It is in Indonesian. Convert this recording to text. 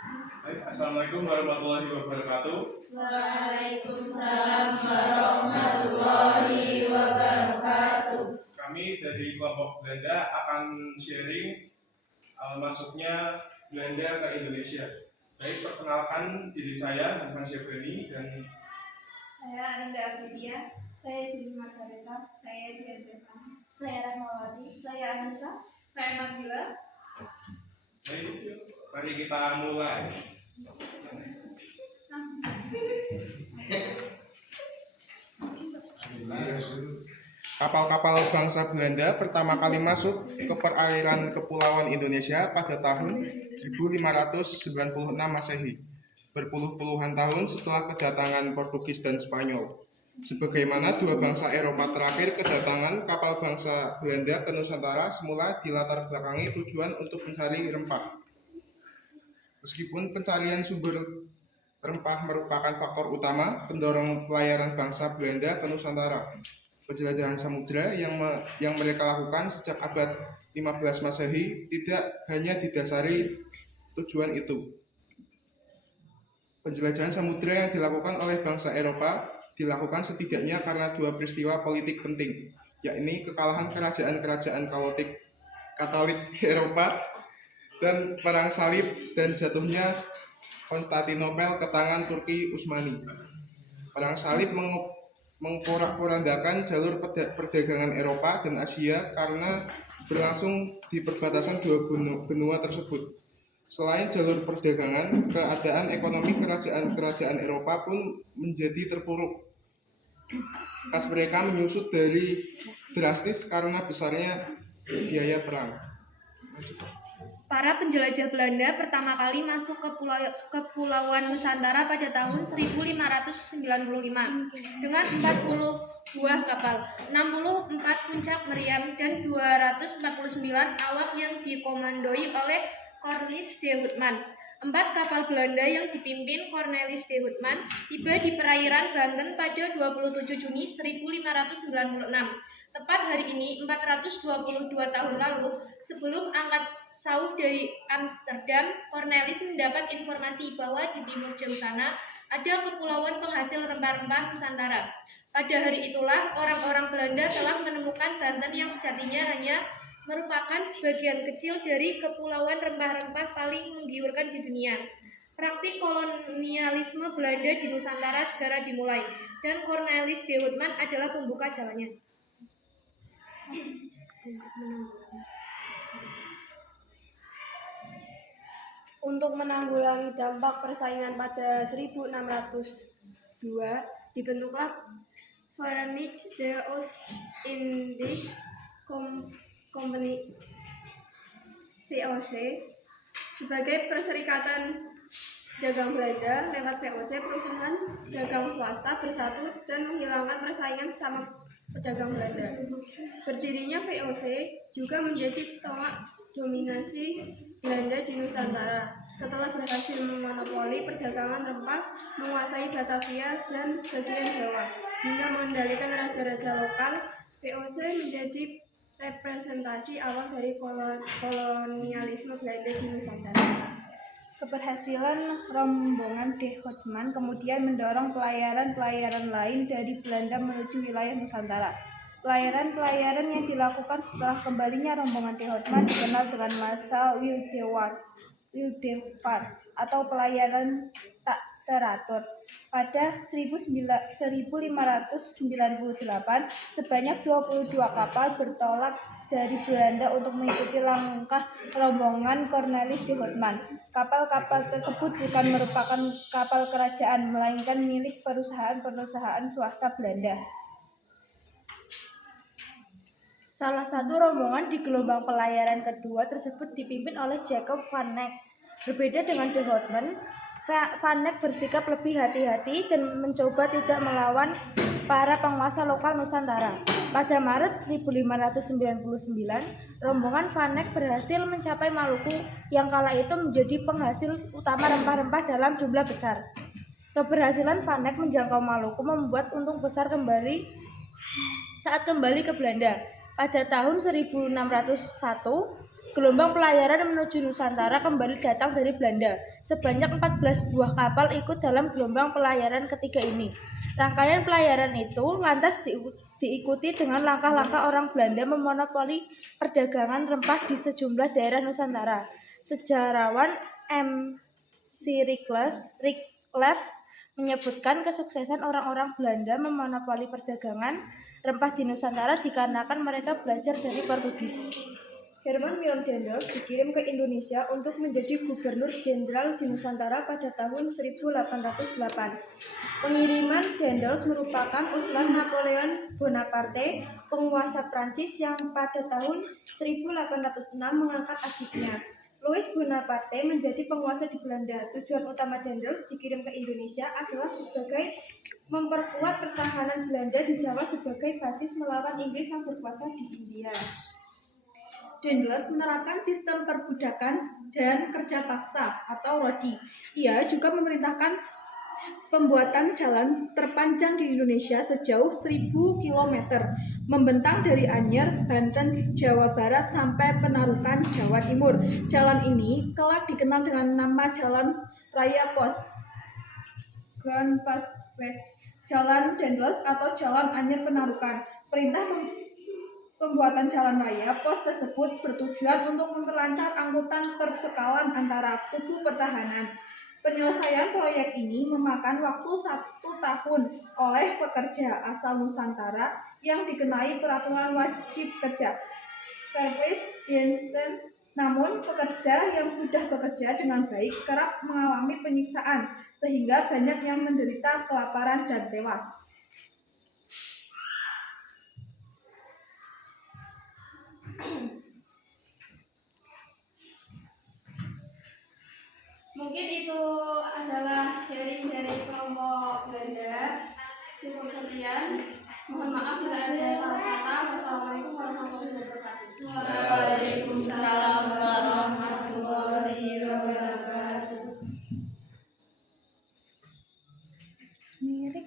Baik, Assalamualaikum warahmatullahi wabarakatuh. Waalaikumsalam warahmatullahi wabarakatuh. Kami dari kelompok Belanda akan sharing masuknya Belanda ke Indonesia. Baik, perkenalkan diri saya, Hasan Syabrani, dan Saya Arinda Afidia, saya Juli Margareta, saya Dian Berkam, saya Rahmawati, saya Anissa, saya Nabila. baik, mari kita mulai. Kapal-kapal bangsa Belanda pertama kali masuk ke perairan Kepulauan Indonesia pada tahun 1596 Masehi, berpuluh-puluhan tahun setelah kedatangan Portugis dan Spanyol. Sebagaimana dua bangsa Eropa terakhir, kedatangan kapal bangsa Belanda ke Nusantara semula dilatar belakangi tujuan untuk mencari rempah. Meskipun pencarian sumber rempah merupakan faktor utama pendorong pelayaran bangsa Belanda ke Nusantara, penjelajahan samudera yang mereka lakukan sejak abad 15 Masehi tidak hanya didasari tujuan itu. Penjelajahan samudera yang dilakukan oleh bangsa Eropa dilakukan setidaknya karena dua peristiwa politik penting, yakni kekalahan kerajaan-kerajaan Katolik Eropa dan Perang Salib dan jatuhnya Konstantinopel ke tangan Turki Utsmani. Perang Salib mengporak-porandakan jalur perdagangan Eropa dan Asia karena berlangsung di perbatasan dua benua tersebut. Selain jalur perdagangan, keadaan ekonomi kerajaan-kerajaan Eropa pun menjadi terpuruk. Kas mereka menyusut dari drastis karena besarnya biaya perang. Para penjelajah Belanda pertama kali masuk ke Kepulauan Nusantara pada tahun 1595 dengan 40 buah kapal, 64 puncak meriam, dan 249 awak yang dikomandoi oleh Cornelis de Houtman. 4 kapal Belanda yang dipimpin Cornelis de Houtman tiba di perairan Banten pada 27 Juni 1596. Tepat hari ini, 422 tahun lalu, sebelum angkat saut dari Amsterdam, Cornelis mendapat informasi bahwa di timur jauh sana ada kepulauan penghasil rempah-rempah Nusantara. Pada hari itulah, orang-orang Belanda telah menemukan Banten yang sejatinya hanya merupakan sebagian kecil dari kepulauan rempah-rempah paling menggiurkan di dunia. Praktik kolonialisme Belanda di Nusantara segera dimulai, dan Cornelis de Houtman adalah pembuka jalannya. Untuk menanggulangi dampak persaingan pada 1602, dibentuklah Vereniging de Oost-Indisch Company (VOC) sebagai perserikatan dagang Belanda. Lewat VOC, perusahaan dagang swasta bersatu dan menghilangkan persaingan sama pedagang Belanda. Berdirinya VOC juga menjadi tolak dominasi Belanda di Nusantara. Setelah berhasil memonopoli perdagangan rempah, menguasai Batavia dan sebagian Jawa, hingga mengendalikan raja-raja lokal, VOC menjadi representasi awal dari kolonialisme Belanda di Nusantara. Keberhasilan rombongan de Houtman kemudian mendorong pelayaran-pelayaran lain dari Belanda menuju wilayah Nusantara. Pelayaran-pelayaran yang dilakukan setelah kembalinya rombongan de Houtman dikenal dengan masa Wildewar atau pelayaran tak teratur. Pada 1598, sebanyak 22 kapal bertolak dari Belanda untuk mengikuti langkah rombongan Cornelis de Houtman. Kapal-kapal tersebut bukan merupakan kapal kerajaan, melainkan milik perusahaan-perusahaan swasta Belanda. Salah satu rombongan di gelombang pelayaran kedua tersebut dipimpin oleh Jacob van Eyck. Berbeda dengan de Houtman, Van Eyck bersikap lebih hati-hati dan mencoba tidak melawan para penguasa lokal Nusantara. Pada Maret 1599, rombongan Van Eyck berhasil mencapai Maluku yang kala itu menjadi penghasil utama rempah-rempah dalam jumlah besar. Keberhasilan Van Eyck menjangkau Maluku membuat untung besar saat kembali ke Belanda. Pada tahun 1601, Gelombang pelayaran menuju Nusantara kembali datang dari Belanda. Sebanyak 14 buah kapal ikut dalam gelombang pelayaran ketiga ini. Rangkaian pelayaran itu lantas diikuti dengan langkah-langkah orang Belanda memonopoli perdagangan rempah di sejumlah daerah Nusantara. Sejarawan M.C. Rickles menyebutkan kesuksesan orang-orang Belanda memonopoli perdagangan rempah di Nusantara dikarenakan mereka belajar dari Portugis. Herman Milon Dendels dikirim ke Indonesia untuk menjadi gubernur jenderal di Nusantara pada tahun 1808. Pengiriman Dendels merupakan usulan Napoleon Bonaparte, penguasa Prancis yang pada tahun 1806 mengangkat adiknya. Louis Bonaparte menjadi penguasa di Belanda. Tujuan utama Dendels dikirim ke Indonesia adalah sebagai memperkuat pertahanan Belanda di Jawa sebagai basis melawan Inggris yang berkuasa di India. Dendels menerapkan sistem perbudakan dan kerja paksa atau rodi. Ia juga memerintahkan pembuatan jalan terpanjang di Indonesia sejauh 1000 km, membentang dari Anyer, Banten, Jawa Barat sampai Penarukan, Jawa Timur. Jalan ini kelak dikenal dengan nama Jalan Raya Pos, Grand Passage, Jalan Dendels atau Jalan Anyer Penarukan. Perintah pembuatan jalan raya pos tersebut bertujuan untuk memperlancar angkutan perbekalan antara kubu pertahanan. Penyelesaian proyek ini memakan waktu 1 tahun oleh pekerja asal Nusantara yang dikenai peraturan wajib kerja (Service Diensten). Namun pekerja yang sudah bekerja dengan baik kerap mengalami penyiksaan sehingga banyak yang menderita kelaparan dan tewas. Mungkin itu adalah sharing dari kelompok Belanda. Cukup sekian. Mohon maaf bila ada salah kata. Wassalamualaikum warahmatullahi wabarakatuh. Waalaikumsalam warahmatullahi wabarakatuh. Mirip,